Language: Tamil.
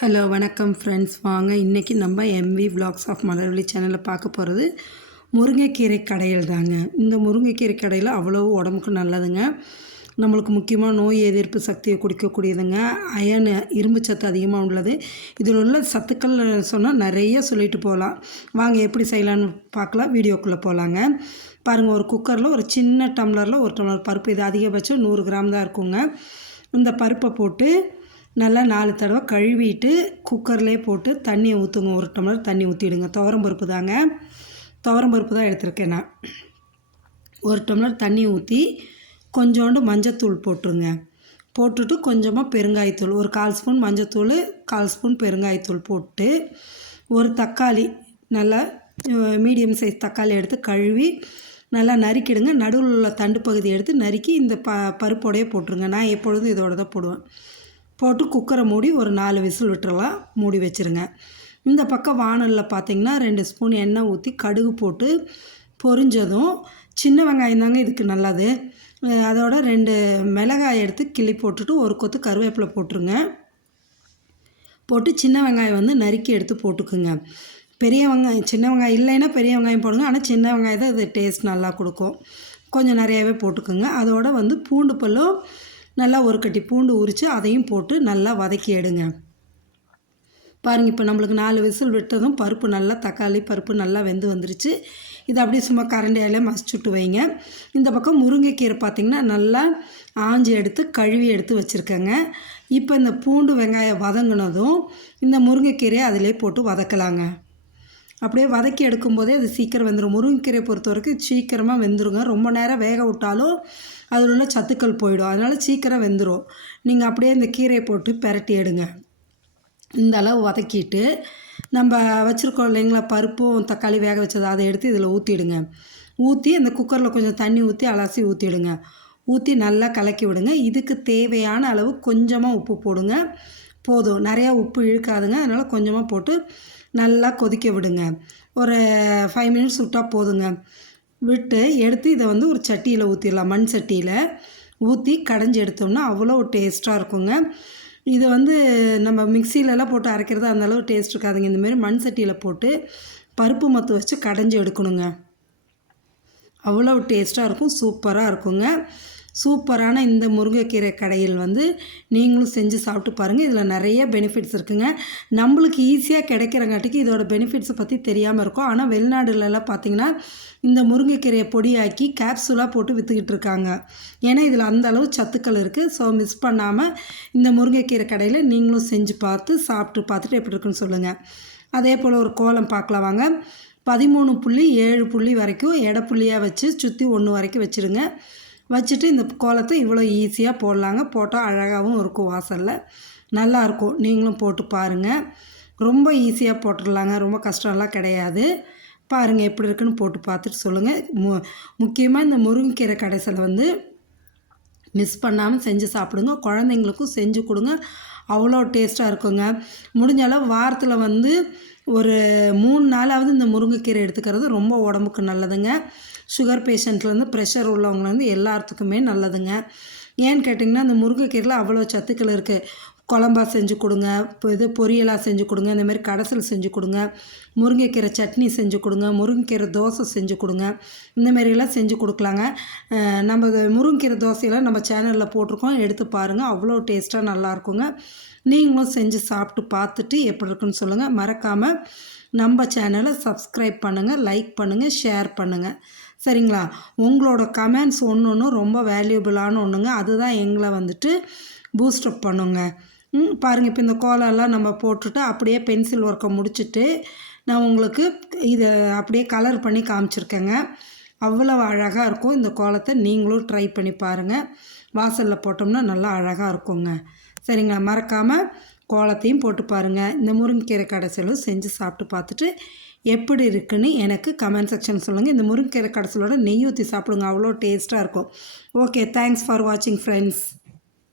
ஹலோ வணக்கம் ஃப்ரெண்ட்ஸ். வாங்க இன்றைக்கி நம்ம எம்வி விலாக்ஸ் ஆஃப் மலர்விழி சேனலில் பார்க்க போகிறது முருங்கைக்கீரை கடையில் தாங்க. இந்த முருங்கைக்கீரை கடையில் அவ்வளோ உடம்புக்கு நல்லதுங்க. நம்மளுக்கு முக்கியமாக நோய் எதிர்ப்பு சக்தியை கொடுக்கக்கூடியதுங்க. அயன் இரும்பு சத்து அதிகமாக உள்ளது. இதில் உள்ள சத்துக்கள் சொன்னால் நிறைய சொல்லிட்டு போகலாம். வாங்க எப்படி செய்யலான்னு பார்க்கலாம். வீடியோக்குள்ளே போகலாங்க. பாருங்கள், ஒரு குக்கரில் ஒரு சின்ன டம்ளரில் ஒரு டம்ளர் பருப்பு, இது அதிகபட்சம் 100 கிராம் தான் இருக்குங்க. இந்த பருப்பை போட்டு நல்லா 4 தடவை கழுவிட்டு குக்கர்லேயே போட்டு தண்ணியை ஊற்றுங்க. 1 டம்ளர் தண்ணி ஊற்றிடுங்க. துவரம்பருப்பு தாங்க, துவரம்பருப்பு தான் எடுத்துருக்கேன் நான். 1 டம்ளர் தண்ணி ஊற்றி கொஞ்சோண்டு மஞ்சத்தூள் போட்டுருங்க. போட்டுட்டு கொஞ்சமாக பெருங்காயத்தூள், ஒரு 1/4 ஸ்பூன் மஞ்சத்தூள், 1/4 ஸ்பூன் பெருங்காயத்தூள் போட்டு, ஒரு தக்காளி, நல்லா மீடியம் சைஸ் தக்காளி எடுத்து கழுவி நல்லா நறுக்கிடுங்க. நடுவில் உள்ள தண்டு பகுதி எடுத்து நறுக்கி இந்த பருப்போடையே போட்டுருங்க. நான் எப்பொழுதும் இதோட தான் போடுவேன். போட்டு குக்கரை மூடி ஒரு 4 விசில் விட்டுறலாம். மூடி வச்சுருங்க. இந்த பக்கம் வானலில் பார்த்திங்கன்னா 2 ஸ்பூன் எண்ணெய் ஊற்றி கடுகு போட்டு பொரிஞ்சதும் சின்ன வெங்காயம் தாங்க இதுக்கு நல்லது. அதோட 2 மிளகாய் எடுத்து கிள்ளி போட்டுட்டு ஒரு கொத்து கருவேப்பிலை போட்டுருங்க. போட்டு சின்ன வெங்காயம் வந்து நறுக்கி எடுத்து போட்டுக்குங்க. பெரிய வெங்காயம், சின்ன வெங்காயம் இல்லைன்னா பெரிய வெங்காயம் போடுங்க. ஆனால் சின்ன வெங்காயம் தான் இது டேஸ்ட் நல்லா கொடுக்கும். கொஞ்சம் நிறையாவே போட்டுக்குங்க. அதோட வந்து பூண்டு பல்லும் நல்லா ஒரு கட்டி பூண்டு உரித்து அதையும் போட்டு நல்லா வதக்கி எடுங்க. பாருங்கள், இப்போ நம்மளுக்கு 4 விசில் விட்டதும் பருப்பு நல்லா, தக்காளி பருப்பு நல்லா வெந்து வந்துருச்சு. இது அப்படியே சும்மா கரண்டியாலே மசிச்சுட்டு வைங்க. இந்த பக்கம் முருங்கைக்கீரை பார்த்திங்கன்னா நல்லா ஆஞ்சி எடுத்து கழுவி எடுத்து வச்சுருக்கேங்க. இப்போ இந்த பூண்டு வெங்காயம் வதங்கினதும் இந்த முருங்கைக்கீரையை அதிலே போட்டு வதக்கலாங்க. அப்படியே வதக்கி எடுக்கும்போதே அது சீக்கிரம் வெந்துடும். முருங்கைக்கீரையை பொறுத்த வரைக்கும் சீக்கிரமாக வெந்துருங்க. ரொம்ப நேரம் வேக விட்டாலும் அதில் உள்ள சத்துக்கள் போயிடும். அதனால் சீக்கிரம் வெந்துடும். நீங்கள் அப்படியே இந்த கீரையை போட்டு பெரட்டி எடுங்க. இந்த அளவு வதக்கிட்டு நம்ம வச்சுருக்கோம் இல்லைங்களா, பருப்பும் தக்காளி வேக வச்சது, அதை எடுத்து இதில் ஊற்றிடுங்க. ஊற்றி அந்த குக்கரில் கொஞ்சம் தண்ணி ஊற்றி அலசி ஊற்றிடுங்க. ஊற்றி நல்லா கலக்கி விடுங்க. இதுக்கு தேவையான அளவு கொஞ்சமாக உப்பு போடுங்க. போதும், நிறையா உப்பு இழுக்காதுங்க. அதனால் கொஞ்சமாக போட்டு நல்லா கொதிக்க விடுங்க. ஒரு 5 மினிட்ஸ் விட்டால் போதுங்க. விட்டு எடுத்து இதை வந்து ஒரு சட்டியில் ஊற்றிடலாம். மண் சட்டியில் ஊற்றி கடைஞ்சி எடுத்தோம்னா அவ்வளோ டேஸ்ட்டாக இருக்குங்க. இது வந்து நம்ம மிக்சிலெலாம் போட்டு அரைக்கிறது அந்தளவு டேஸ்ட் இருக்காதுங்க. இந்தமாரி மண் சட்டியில் போட்டு பருப்பு மத்து வச்சு கடைஞ்சி எடுக்கணுங்க. அவ்வளோ டேஸ்ட்டாக இருக்கும். சூப்பராக இருக்குங்க. சூப்பரான இந்த முருங்கைக்கீரை கடையில் வந்து நீங்களும் செஞ்சு சாப்பிட்டு பாருங்கள். இதில் நிறைய பெனிஃபிட்ஸ் இருக்குங்க. நம்மளுக்கு ஈஸியாக கிடைக்கிறங்காட்டிக்கு இதோட பெனிஃபிட்ஸை பற்றி தெரியாமல் இருக்கும். ஆனால் வெளிநாடுலலாம் பார்த்திங்கன்னா இந்த முருங்கைக்கீரையை பொடியாக்கி கேப்சூலாக போட்டு விற்றுக்கிட்டு இருக்காங்க. ஏன்னா இதில் அந்த அளவு சத்துக்கள் இருக்குது. ஸோ மிஸ் பண்ணாமல் இந்த முருங்கைக்கீரை கடையில் நீங்களும் செஞ்சு பார்த்து சாப்பிட்டு பார்த்துட்டு எப்படி இருக்குன்னு சொல்லுங்கள். அதே போல் ஒரு கோலம் பார்க்கலாம் வாங்க. 13.7 புள்ளி வரைக்கும் எடைப்புள்ளியாக வச்சு சுற்றி 1 வரைக்கும் வச்சுருங்க. வச்சுட்டு இந்த கோலத்தை இவ்வளோ ஈஸியாக போடலாங்க. போட்டால் அழகாகவும் இருக்கும், வாசலில் நல்லாயிருக்கும். நீங்களும் போட்டு பாருங்கள். ரொம்ப ஈஸியாக போட்டுடலாங்க. ரொம்ப கஷ்டம்லாம் கிடையாது. பாருங்கள் எப்படி இருக்குன்னு போட்டு பார்த்துட்டு சொல்லுங்கள். முக்கியமாக இந்த முருங்கைக்கீரை கடைசியில் வந்து மிஸ் பண்ணாமல் செஞ்சு சாப்பிடுங்க. குழந்தைங்களுக்கும் செஞ்சு கொடுங்க. அவ்வளோ டேஸ்ட்டாக இருக்குங்க. முடிஞ்ச அளவு வாரத்தில் வந்து ஒரு 3 நாளாவது இந்த முருங்கைக்கீரை எடுத்துக்கிறது ரொம்ப உடம்புக்கு நல்லதுங்க. சுகர் பேஷண்ட்லேருந்து ப்ரெஷர் உள்ளவங்கலேருந்து எல்லாத்துக்குமே நல்லதுங்க. ஏன்னு கேட்டிங்கன்னா இந்த முருங்கைக்கீரையில் அவ்வளோ சத்துக்கள் இருக்குது. குழம்பா செஞ்சு கொடுங்க, இது பொரியலாக செஞ்சு கொடுங்க, இந்தமாரி கடைசல் செஞ்சு கொடுங்க, முருங்கைக்கீரை சட்னி செஞ்சு கொடுங்க, முருங்கைக்கீரை தோசை செஞ்சு கொடுங்க. இந்தமாரியெல்லாம் செஞ்சு கொடுக்கலாங்க. நம்ம முருங்கைக்கீரை தோசையெல்லாம் நம்ம சேனலில் போட்டிருக்கோம், எடுத்து பாருங்கள். அவ்வளோ டேஸ்ட்டாக நல்லாயிருக்குங்க. நீங்களும் செஞ்சு சாப்பிட்டு பார்த்துட்டு எப்படி இருக்குன்னு சொல்லுங்கள். மறக்காமல் நம்ம சேனலை சப்ஸ்கிரைப் பண்ணுங்கள், லைக் பண்ணுங்கள், ஷேர் பண்ணுங்கள். சரிங்களா? உங்களோட கமெண்ட்ஸ் ஒன்று ரொம்ப வேல்யூபிளான ஒன்றுங்க. அதுதான் எங்களை வந்துட்டு பூஸ்டப் பண்ணுங்க. பாருங்கள், இப்போ இந்த கோலம்லாம் நம்ம போட்டுட்டு அப்படியே பென்சில் ஒர்க்கை முடிச்சுட்டு நான் உங்களுக்கு இதை அப்படியே கலர் பண்ணி காமிச்சிருக்கேங்க. அவ்வளோ அழகாக இருக்கும். இந்த கோலத்தை நீங்களும் ட்ரை பண்ணி பாருங்கள். வாசலில் போட்டோம்னா நல்லா அழகாக இருக்குங்க. சரிங்களா? மறக்காமல் கோலத்தையும் போட்டு பாருங்கள். இந்த முருங்கைக்கீரை கடைசலும் செஞ்சு சாப்பிட்டு பார்த்துட்டு எப்படி இருக்குன்னு எனக்கு கமெண்ட் செக்ஷன் சொல்லுங்கள். இந்த முருங்கைக்கீரை கடைசலோட நெய் ஊற்றி சாப்பிடுங்க. அவ்வளோ டேஸ்ட்டாக இருக்கும். ஓகே, தேங்க்ஸ் ஃபார் வாட்சிங் ஃப்ரெண்ட்ஸ்.